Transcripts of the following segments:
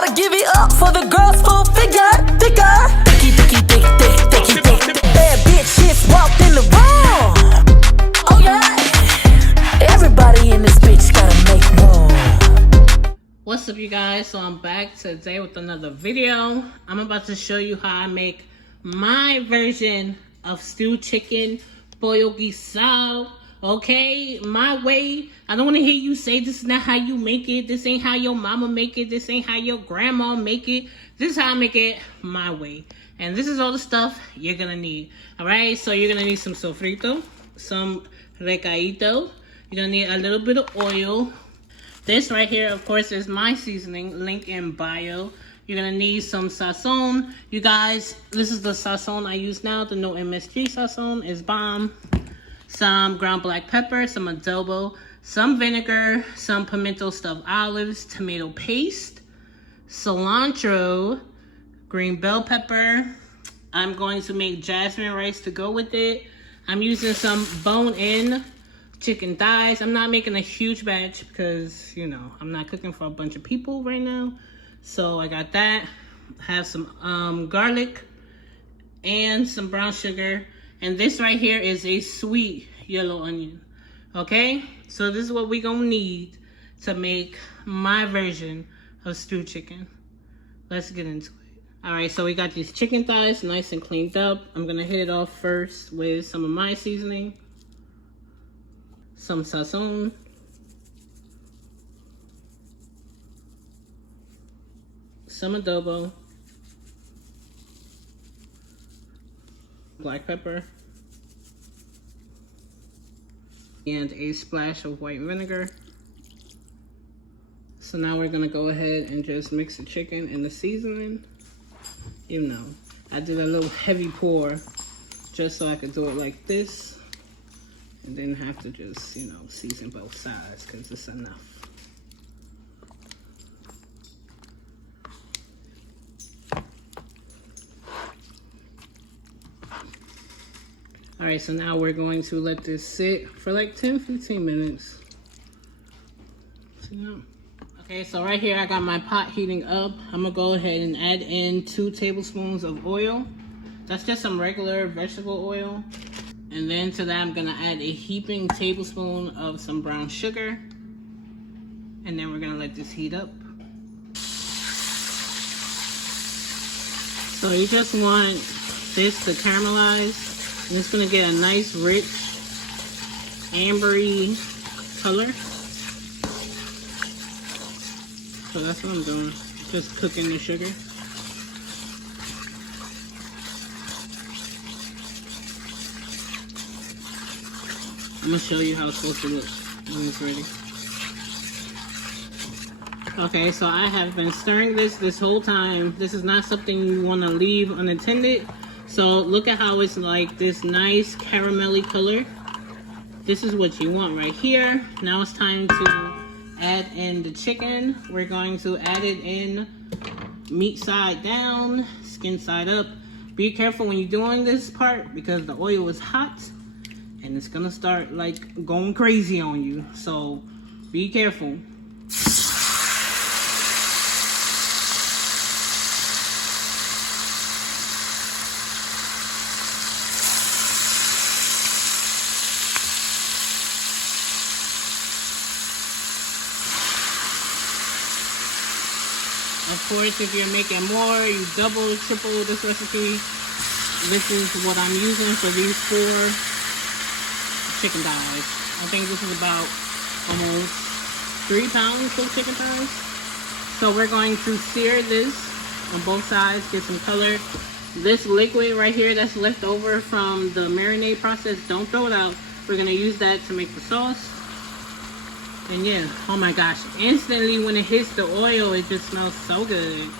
gotta give it up for the girls full figure. Dicky, dicky, dick, dick, dicky, dick. Bad bitch just walked in the room. Oh yeah. Everybody in this bitch gotta make room. What's up, you guys? So I'm back today with another video. I'm about to show you how I make my version of stewed chicken, Pollo Guisado. Okay, my way. I don't want to hear you say this is not how you make it. This ain't how your mama make it. This ain't how your grandma make it. This is how I make it my way. And this is all the stuff you're gonna need. Alright, so you're gonna need some sofrito, some recaito. You're gonna need a little bit of oil. This right here, of course, is my seasoning. Link in bio. You're gonna need some sazon. You guys, this is the sazon I use now. The no MSG sazon is bomb. Some ground black pepper, some adobo, some vinegar, some pimento stuffed olives, tomato paste, cilantro, green bell pepper. I'm going to make jasmine rice to go with it. I'm using some bone-in chicken thighs. I'm not making a huge batch because, you know, I'm not cooking for a bunch of people right now. So I got that. I have some garlic and some brown sugar. And this right here is a sweet yellow onion. Okay? So this is what we're gonna need to make my version of stewed chicken. Let's get into it. Alright, so we got these chicken thighs nice and cleaned up. I'm gonna hit it off first with some of my seasoning. Some sazon. Some adobo. Black pepper. And a splash of white vinegar. So now we're gonna go ahead and just mix the chicken and the seasoning. You know, I did a little heavy pour just so I could do it like this. And then have to just, you know, season both sides because it's enough. All right, so now we're going to let this sit for like 10-15 minutes. Okay, so right here I got my pot heating up. I'm gonna go ahead and add in 2 tablespoons of oil. That's just some regular vegetable oil. And then to that I'm gonna add a heaping tablespoon of some brown sugar. And then we're gonna let this heat up. So you just want this to caramelize. And it's gonna get a nice, rich, ambery color. So that's what I'm doing. Just cooking the sugar. I'm gonna show you how it's supposed to look when it's ready. Okay, so I have been stirring this whole time. This is not something you wanna leave unattended. So look at how it's like this nice caramelly color. This is what you want right here. Now it's time to add in the chicken. We're going to add it in meat side down, skin side up. Be careful when you're doing this part because the oil is hot and it's gonna start like going crazy on you. So be careful. Of course, if you're making more, you double, triple this recipe. This is what I'm using for these 4 chicken thighs. I think this is about almost 3 pounds of chicken thighs. So we're going to sear this on both sides, get some color. This liquid right here that's left over from the marinade process, don't throw it out. We're gonna use that to make the sauce. And yeah, oh my gosh, instantly when it hits the oil, it just smells so good.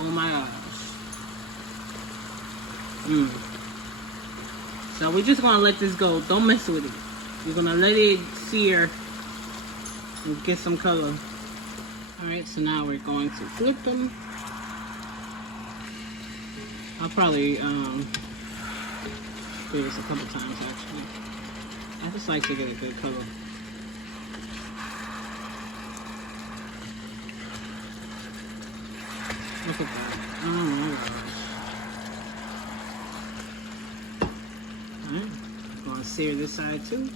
Oh my gosh. So we're just gonna let this go. Don't mess with it. We're gonna let it sear and get some color. All right, so now we're going to flip them. I'll probably do this a couple times actually. I just like to get a good color. Look at that. Oh my gosh. Alright, I'm gonna sear this side too.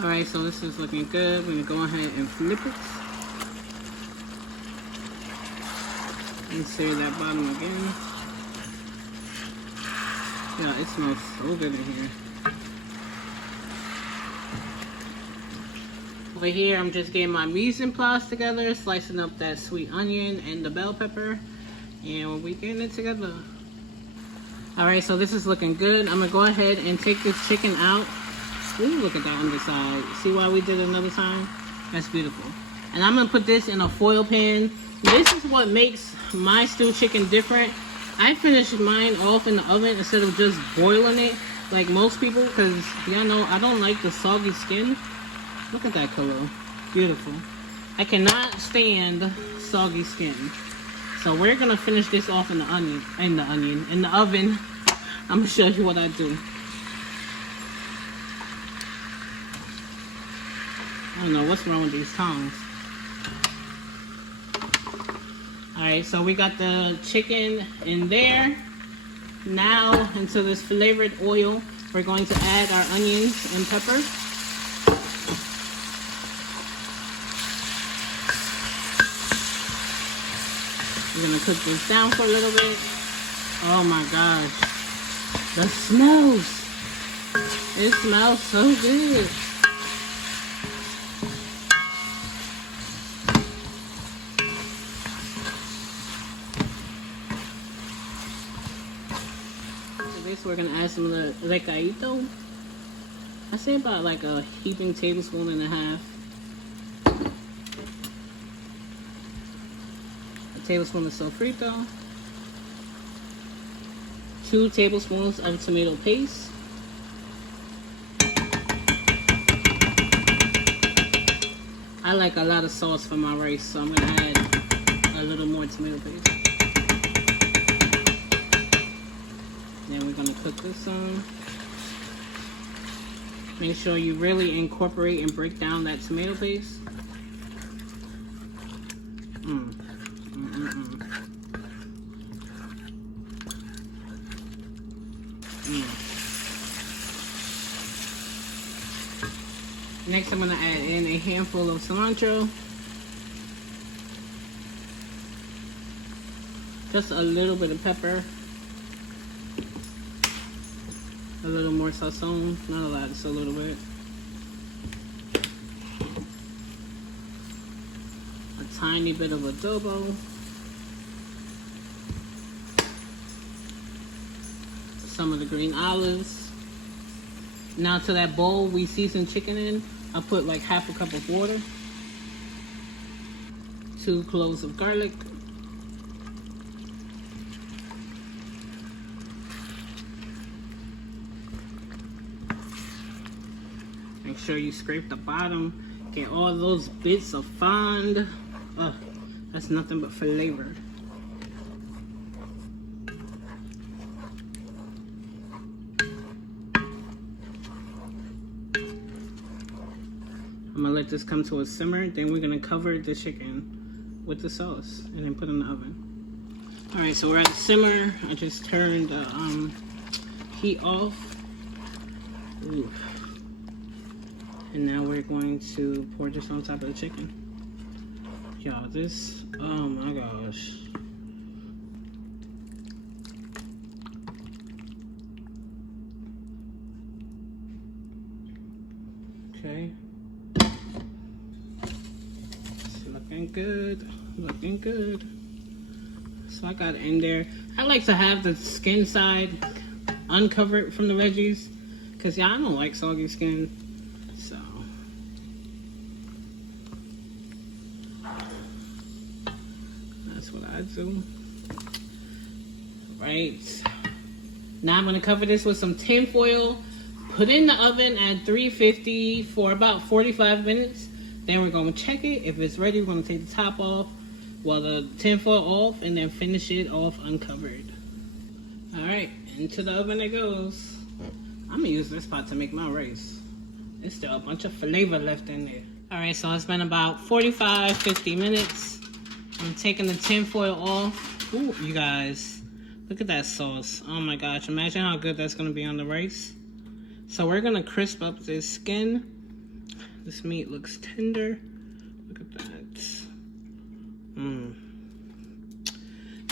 Alright, so this is looking good. We're gonna go ahead and flip it. And sear that bottom again. Yeah, it smells so good in here. Over here, I'm just getting my mise en place together, slicing up that sweet onion and the bell pepper, and we're getting it together. Alright, so this is looking good. I'm gonna go ahead and take this chicken out. Ooh, look at that underside. See why we did it another time? That's beautiful. And I'm gonna put this in a foil pan. This is what makes my stewed chicken different. I finish mine off in the oven instead of just boiling it like most people, because y'all know I don't like the soggy skin. Look at that color. Beautiful. I cannot stand soggy skin. So we're gonna finish this off in the oven. I'm gonna show you what I do. I don't know what's wrong with these tongs. Alright, so we got the chicken in there. Now, into this flavored oil, we're going to add our onions and pepper. We're gonna cook this down for a little bit. Oh my gosh. The smells. It smells so good. We're gonna add some of the recadito. I say about like a heaping tablespoon and a half. A tablespoon of sofrito. 2 tablespoons of tomato paste. I like a lot of sauce for my rice, so I'm gonna add a little more tomato paste. Then we're gonna cook this on. Make sure you really incorporate and break down that tomato paste. Next, I'm gonna add in a handful of cilantro. Just a little bit of pepper. A little more sazon, not a lot, just a little bit. A tiny bit of adobo. Some of the green olives. Now to that bowl we seasoned chicken in, I put like half a cup of water. 2 cloves of garlic. Make sure you scrape the bottom, get all those bits of fond. Ugh, that's nothing but flavor. I'm gonna let this come to a simmer, then we're gonna cover the chicken with the sauce and then put it in the oven. Alright, so we're at the simmer. I just turned the heat off. Ooh. And now we're going to pour this on top of the chicken. Y'all, this, oh my gosh. Okay. It's looking good, looking good. So I got it in there. I like to have the skin side uncovered from the veggies, because yeah, I don't like soggy skin. So that's what I do. Right. Now I'm gonna cover this with some tin foil, put it in the oven at 350 for about 45 minutes. Then we're gonna check it. If it's ready, we're gonna take the top off while the tin foil off, and then finish it off uncovered. All right, into the oven it goes. I'm gonna use this pot to make my rice. There's still a bunch of flavor left in there. All right, so it's been about 45, 50 minutes. I'm taking the tinfoil off. Ooh, you guys, look at that sauce. Oh my gosh, imagine how good that's gonna be on the rice. So we're gonna crisp up this skin. This meat looks tender. Look at that.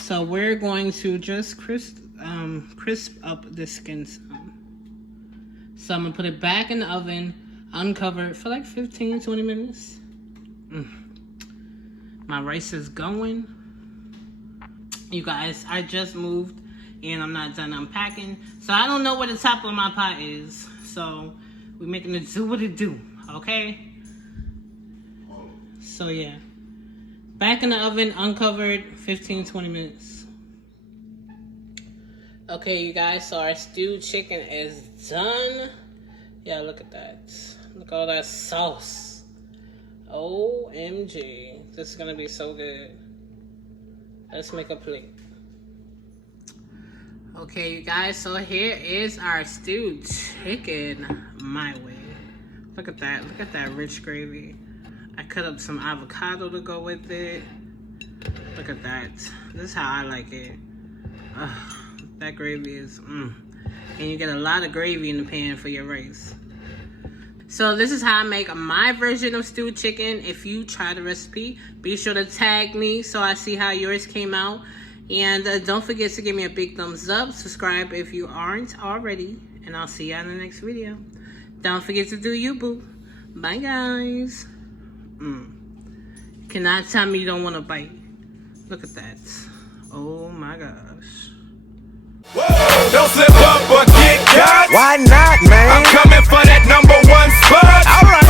So we're going to just crisp up the skin some. So I'm gonna put it back in the oven, uncovered for like 15-20 minutes. My rice is going. You guys, I just moved and I'm not done unpacking. So I don't know where the top of my pot is. So we're making it do what it do, okay? So yeah. Back in the oven, uncovered, 15-20 minutes. Okay, you guys, so our stewed chicken is done. Yeah, look at that. Look at all that sauce. OMG. This is gonna be so good. Let's make a plate. Okay, you guys, so here is our stewed chicken my way. Look at that. Look at that rich gravy. I cut up some avocado to go with it. Look at that. This is how I like it. That gravy is, And you get a lot of gravy in the pan for your rice. So this is how I make my version of stewed chicken. If you try the recipe, be sure to tag me so I see how yours came out. And don't forget to give me a big thumbs up. Subscribe if you aren't already. And I'll see you in the next video. Don't forget to do you, boo. Bye, guys. Cannot tell me you don't want to bite. Look at that. Oh, my gosh. Whoa, don't slip up or get caught. Why not, man? I'm coming for that #1 spot. All right.